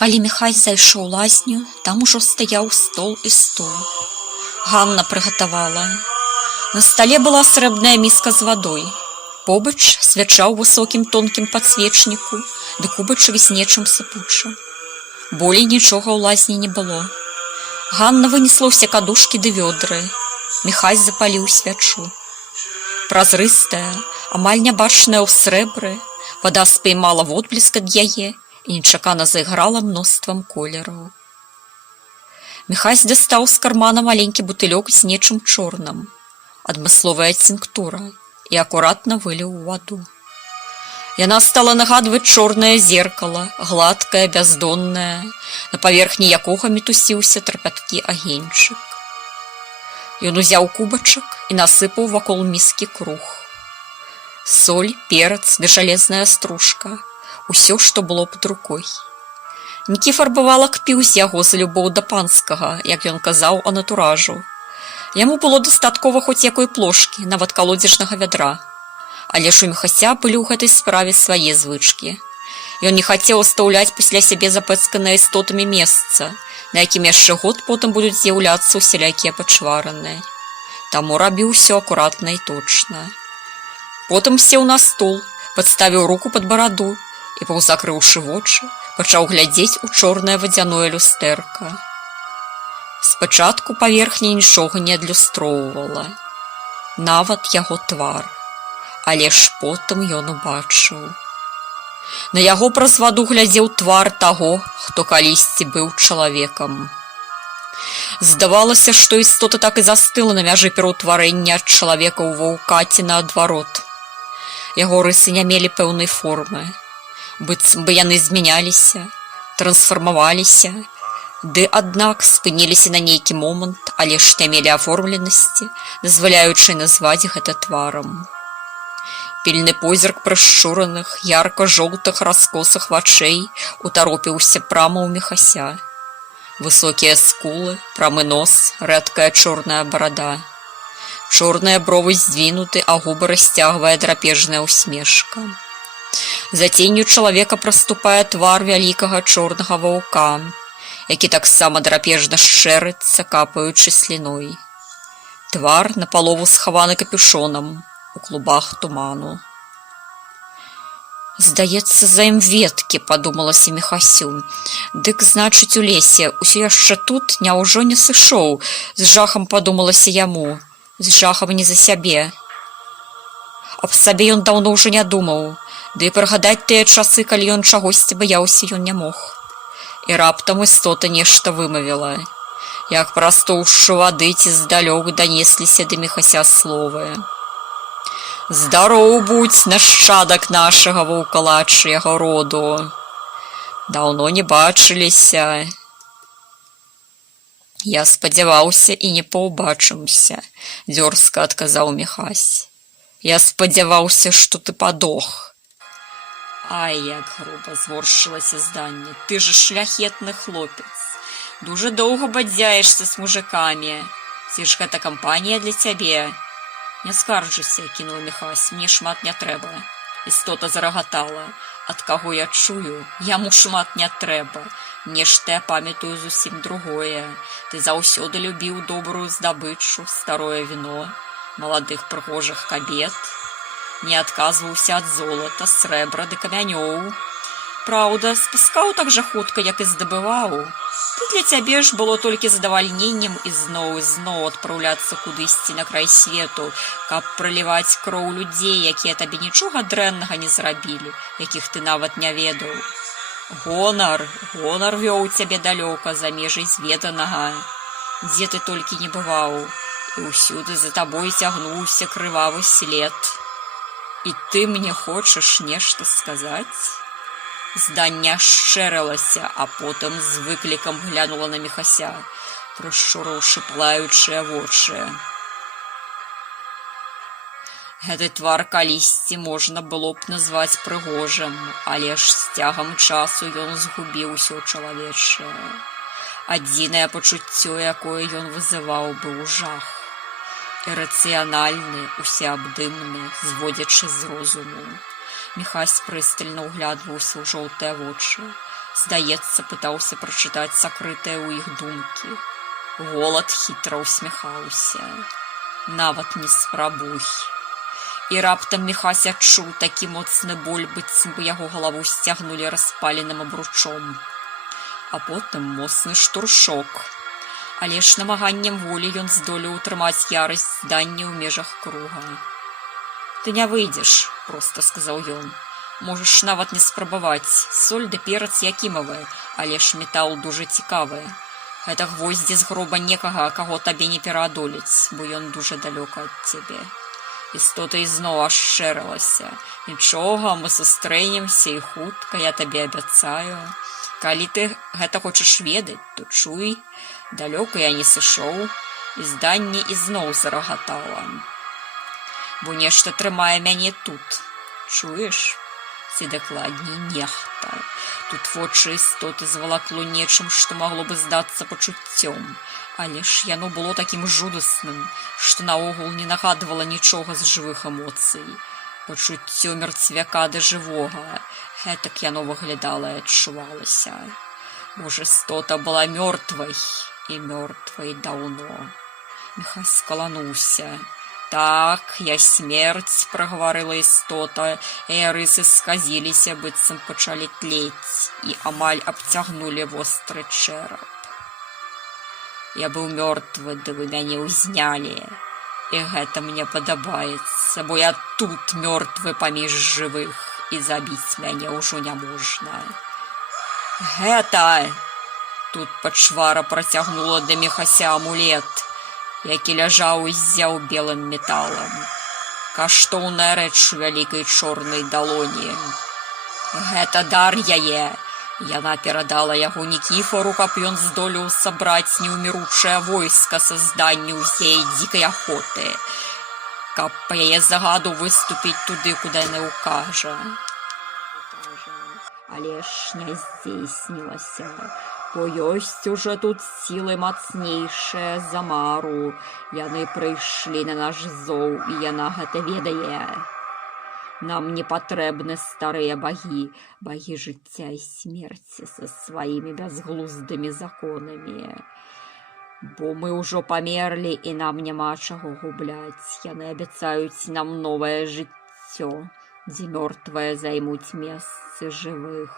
Калі Міхась зайшоў у лазню, там ужо стаяў стол і стул. Ганна прыгатавала. На стале была срэбная міска з вадой. Побач свяча ў высокім тонкім падсвечніку, ды кубачак з нечым сыпуча. Болей нічога ў лазні не было. Ганна вынесла ўсе кадушкі ды вёдры. Міхась запаліў свячу. Празрыстая, амаль нябачная ў срэбры, вада спеймала водбліск ад яе і нечакана зайграла мноствам колераў. Міхась дастаў з кармана маленькі бутылёк з нечым чорным, адмысловая цінктура, і акуратна выліў у ваду. Яна стала нагадваць чорнае зеркала, гладкае, бяздоннае, на паверхні якога мітусіўся трапяткі агеньчык. Ён узяў кубачак і насыпаў вакол міскі круг. Соль, перац ды жалезная стружка, усё, што было пад рукой. Нікіфар бывала кпіў з яго за любоў да панскага, як ён казаў анатуражу. Яму было дастаткова хоць якой плошкі, нават калодзежнага вядра. Але ж у Міхася былі ў гэтай справе свае звычкі. Ён не хацеў астаўляць пасля сябе запэцканае істотамі месца, на якім яшчэ год потым будуць з'яўляцца усялякія пачвараныя. Таму рабіў усё акуратна і точна. Потым сеў на стол, падставіў руку пад бараду і, паўзакрыўшы вочы, пачаў глядзець у чорнае вадзяное люстэрка. Спачатку паверхня нічога не адлюстроўвала, нават яго твар, але ж потым ён убачыў. На яго праз ваду глядзеў твар таго, хто калісьці быў чалавекам. Здавалася, што істота так і застыла на мяжы пераўтварэння ад чалавека ў ваўка ці наадварот. Яго рысы не мелі пэўнай формы, быццам бы яны змяняліся, трансфармаваліся, ды, аднак, спыніліся на нейкі момант, але ж не мелі аформленасці, дазваляючай назваць гэта тварам. Пільны позірк прышчураных, ярка-жоўтых раскосах вачэй утаропіўся прама ў Міхася. Высокія скулы, прамы нос, рэдкая чорная барада. Чорныя бровы здвінуты, а губы расцягвае драпежная ўсмешка. За ценню чалавека праступае твар вялікага чорнага ваўка, які таксама драпежна шчэрыцца, капаючы сліной. Твар напалову схаваны капюшонам, у клубах туману. «Здаецца, за ім веткі», – падумалася Міхасю. «Дык, значыць, у лесе, усё яшчэ тут, няўжо не сышоў?» З жахам падумалася яму, з жахам не за сябе. Аб сабе ён даўно ўжо не думаў, ды і прыгадаць тыя часы, калі ён чагосьці баяўся, ён не мог. І раптам істота нешта вымавіла, як праз тоўшчу вады ці здалёк данесліся да Міхася словы. «Здароў будзь, нашчадак нашага ваўкалачыяга роду! Даўно не бачыліся. Я спадзяваўся і не паўбачымся», – дзёрзка адказаў Міхась. «Я спадзяваўся, што ты падох». «Ай, як груба зморшчылася зданне, ты ж шляхетны хлопец. Дужа доўга бадзяешся з мужикамі. Ці ж гэта кампанія для цябе?» «Не скарджуся», – кінуў Міхась, – «мне шмат не трэба». Істота зарагатала. «Ад каго я чую? Яму шмат не трэба. Нешта я памятаю зусім другое. Ты заўсёды любіў добрую здабычу, старое віно, маладых прыгожых кабет. Не адказваўся ад золата, срэбра ды камянёў. Праўда, спускаў так жа хутка, як і здабываў. Ты для цябе ж было толькі задавальненнем і зноў адпраўляцца кудысьці на край свету, каб праліваць кроў людзей, якія табе нічога дрэннага не зрабілі, якіх ты нават не ведаў. Гонар вёў цябе далёка за межай зведанага, дзе ты толькі не бываў, і ўсюды за табой цягнуўся крывавы след. І ты мне хочаш нешта сказаць?» Зданне ашчэрылася, а потым з выклікам глянула на Міхася, прышчурыўшы плаючыя вочы. Гэты твар калісьці можна было б назваць прыгожым, але ж з цягам часу ён згубіў усё чалавечае. Адзінае пачуццё, якое ён вызываў, быў жах. Ірацыянальны, усеабдымны, зводзячы з розуму. Міхась прыстальна ўглядваўся ў жоўтыя вочы. Здаецца, пытаўся прачытаць сакрытыя ў іх думкі. Голад хітра усміхаўся. Нават не спрабуй. І раптам Міхась адчуў такі моцны боль, быццам бы яго галаву сцягнулі распаленым абручом. А потым моцны штуршок. Але ж намаганнем волі ён здолеў утрымаць ярасць здання ў межах круга. «Ты не выйдзеш», – проста сказаў ён. «Можаш нават не спрабаваць. Соль ды перац якімавы, але ж метал дужа цікавы. Гэта гвоздзі з гроба некага, каго табе не пераадолець, бо ён дужа далёка ад цябе». Істота ізноў ашчэрылася. «Нічога, мы сустрэнемся і хутка, я табе абяцаю. Калі ты гэта хочаш ведаць, то чуй, далёка я не сышоў». І зданне ізноў зарагатала. «Бо нешта трымае мяне тут. Чуеш? Ці дакладней нехта». Тут вочы істоты звалакло нечым, што магло бы здацца пачуццём. Але ж яно было такім жудасным, што наогул не нагадвала нічога з жывых эмоцый. Пачуццё мерцвяка да жывога. Гэтак яно выглядала і адчувалася. Можа, істота была мёртвай, і мёртвай даўно. Міхась скалануўся. «Так, я смерць», – прагаварыла істота, і рысы сказіліся, быццам пачалі тлець, і амаль абцягнулі востры чэрап. «Я быў мёртвы, ды вы мяне ўзнялі, і гэта мне падабаецца, бо я тут мёртвы паміж жывых, і забіць мяне ўжо не можна». «Гэта!» – тут пачвара працягнула да Міхася амулет, які ляжаў і ззяў белым металам. Каштоўная рэч у вялікай чорнай далоні. «Гэта дар яе!» Яна перадала яго Нікіфору, каб ён здолеў сабраць неўміручае войска са здання ўсей дзікай ахоты, каб па яе загаду выступіць туды, куды яна ўкажа. Але ж не здзейснілася, бо ёсць ужо тут сілы мацнейшыя за мару. Яны прыйшлі на наш зоў, і яна гэта ведае. Нам не патрэбны старыя багі, багі жыцця і смерці са сваімі бязглуздымі законамі. Бо мы ўжо памерлі, і нам няма чаго губляць. Яны абяцаюць нам новае жыццё, дзе мёртвыя займуць месцы жывых.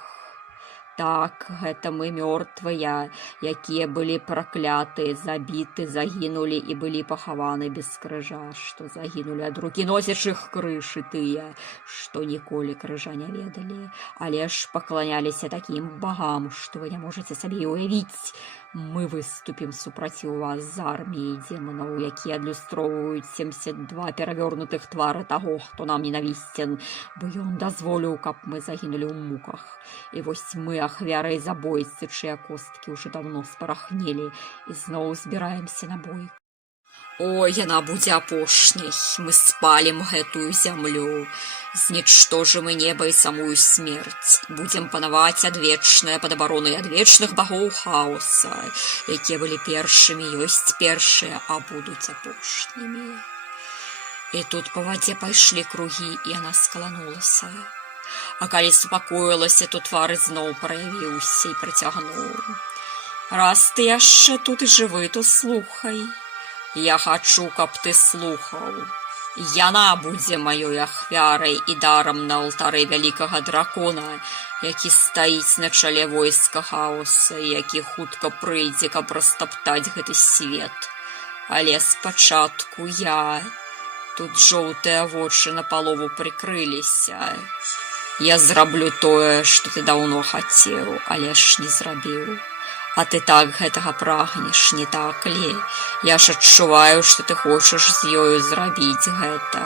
Так, гэта мы мёртвыя, якія былі пракляты, забіты, загінулі і былі пахаваны без крыжа, што загінулі ад рукі носячых крыж, і тыя, што ніколі крыжа не ведалі, але ж пакланяліся такім багам, што вы не можаце сабе ўявіць. Мы выступім супраціў вас з арміяй демонаў, якія адлюстроўваюць 72 перавёрнутых твары таго, хто нам ненавісцен, бо ён дазволіў, каб мы загінулі ў муках. І вось мы, ахвяры і забойцы, чыя косткі ўжо даўно спарахнелі, і зноў збіраемся на бой. О, яна будзе апошняй, мы спалім гэтую зямлю, знічтожым і неба і самую смерць. Будзем панаваць адвечнае пад абаронай адвечных багоў хаоса, якія былі першымі, ёсць першыя, а будуць апошнімі. І тут па вадзе пайшлі кругі, і яна скаланулася. А калі супакоілася, то твар зноў праявіўся і працягнуў. «Раз ты яшчэ тут і жывы, то слухай. Я хачу, каб ты слухаў. Яна будзе маёй ахвярай і дарам на алтары вялікага дракона, які стаіць на чале войска хаоса, які хутка прыйдзе, каб растаптаць гэты свет. Але спачатку я...» Тут жоўтыя вочы напалову прыкрыліся. «Я зраблю тое, што ты даўно хацеў, але ж не зрабіў. А ты так гэтага прагнеш, не так ли? Я ж адчуваю, што ты хочаш з ёю зрабіць гэта.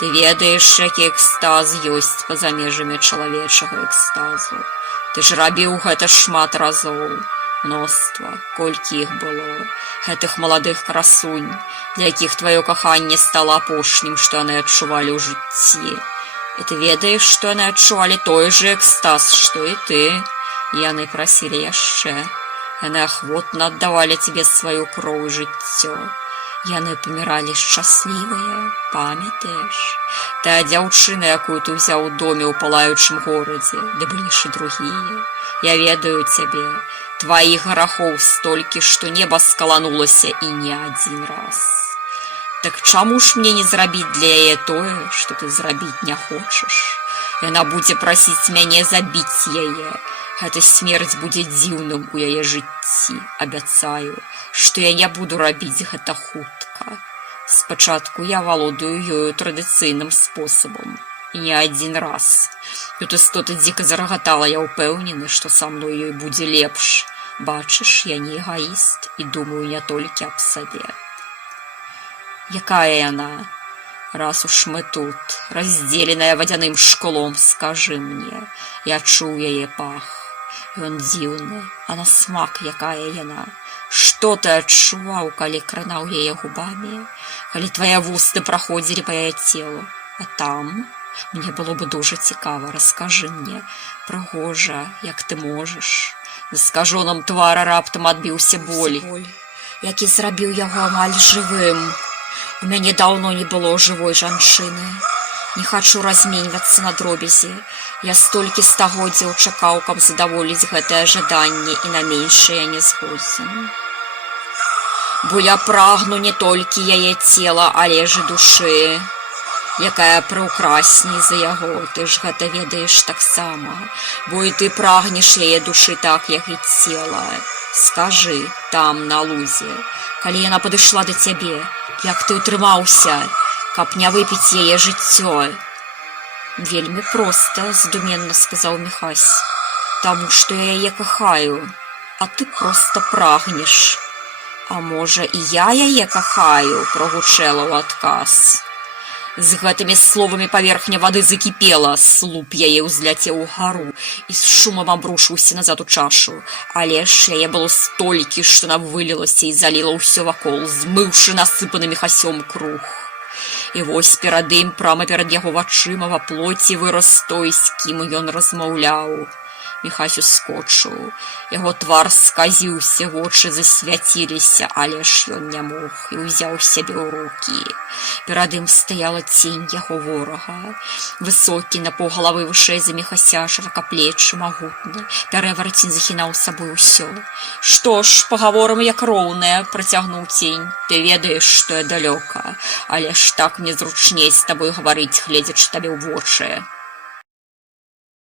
Ты ведаеш, які экстаз ёсць па-за межамі чалавечага экстазу. Ты ж рабіў гэта шмат разоў. Мноства, колькі іх было. Гэтых маладых красунь, для якіх тваё каханне стала апошнім, што яны адчувалі ў жыцці. І ты ведаеш, што яны адчувалі той же экстаз, што і ты. І яны прасілі яшчэ. Яны ахвотна аддавалі тебе сваю кроў і жыццё. Яны паміралі шчаслівыя, памятаеш? Тая дзяўчына, якую ты ўзяў у доме ў палаючым горадзе, ды былі ж і другія. Я ведаю цябе, тваіх грахоў столькі, што неба скаланулася і не адзін раз. Так чаму ж мне не зрабіць для яе тое, што ты зрабіць не хочаш? Яна будзе прасіць мяне забіць яе. Гэта смерць будзе дзіўным у яе жыцці. Абяцаю, што я не буду рабіць гэта хутка. Спачатку я валодаю ёю традыцыйным спосабам. І не адзін раз. Тут істота дзіка зарагатала, я ўпэўнены, што са мной ёй будзе лепш. Бачыш, я не эгоіст і думаю не толькі аб сабе. Якая яна? Раз уж мы тут, раздзеленая вадзяным шклом, скажы мне, я чуў яе пах. Ён дзіўны, а на смак якая яна. Што ты адчуваў, калі кранаў яе губамі, калі твае вусты праходзілі па яе целу? А там? Мне было бы дуже цікава, раскажы мне. Прыгожа, як ты можаш. На скажоным твара раптам адбіўся боль, які зрабіў яго амаль жывым. У мяне даўно не было жывой жанчыны. Не хачу разменьвацца на дробязі. Я столькі стагоддзяў чакаў, каб задаволіць гэтае жаданне, і на меншае не згодзін. Бо я прагну не толькі яе цела, але ж і душы, якая прыўкрасней за яго. Ты ж гэта ведаеш таксама, бо і ты прагнеш яе душы так, як і цела. Скажы, там, на лузе, калі яна падышла да цябе, як ты ўтрымаўся, каб не выпіць яе жыццё? Вельмі проста, здуменна сказаў Міхась. Таму што я яе кахаю, а ты проста прагнеш. А можа, і я яе кахаю, прогучэла ў адказ. З гэтымі словамі паверхня вады закіпела, слуп яе ўзляцеў угару і з шумам абрушыўся назад у чашу. Але ж яе было столькі, што она вылілася і заліла ўсё вакол, змыўшы насыпаны Міхасём круг. І вось перад ім, прама перад яго вачыма, ва плоці вырас той, з кім ён размаўляў. Міхась ускочыў. Яго твар сказіўся, вочы засвяціліся, але ж ён не мог і ўзяў сябе ў рукі. Перад ім стаяла цень яго ворага. Высокі, на паўгалавы вышэй за Міхася, шыракаплечы, магутны. Пярэварацень захінаў сабой усё. Што ж, пагаворым як роўныя, працягнуў цень. Ты ведаеш, што я далёка, але ж так незручней з табой гаварыць, гледзячы табе ў вочы.